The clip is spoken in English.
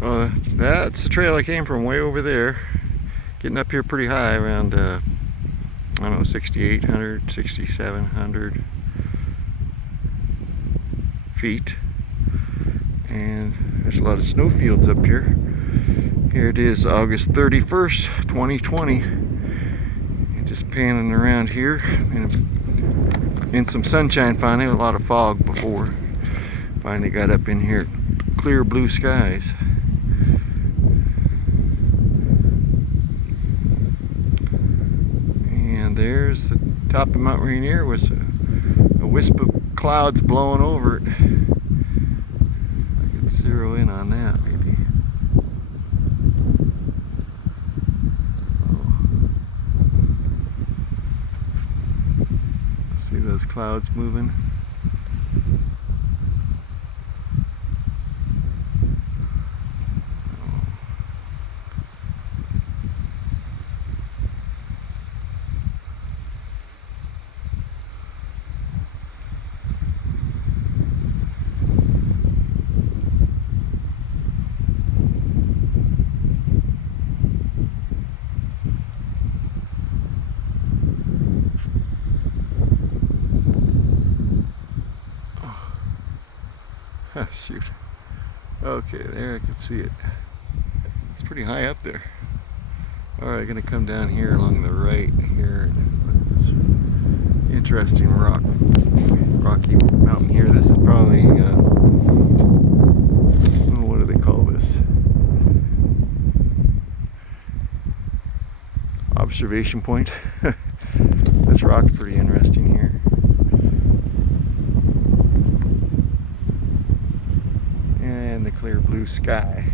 Well, that's the trail I came from, way over there. Getting up here pretty high, around I don't know, 6,800, 6,700 feet. And there's a lot of snowfields up here. Here it is, August 31st, 2020. And just panning around here in some sunshine finally. A lot of fog before. Finally got up in here, clear blue skies. And there's the top of Mount Rainier with a wisp of clouds blowing over it. I could zero in on that maybe. Oh. See those clouds moving? Shoot. Okay, there I can see it. It's pretty high up there. Alright, gonna come down here along the right here and look at this interesting rocky mountain here. This is probably oh, what do they call this? Observation point. This rock's pretty interesting here. And the clear blue sky.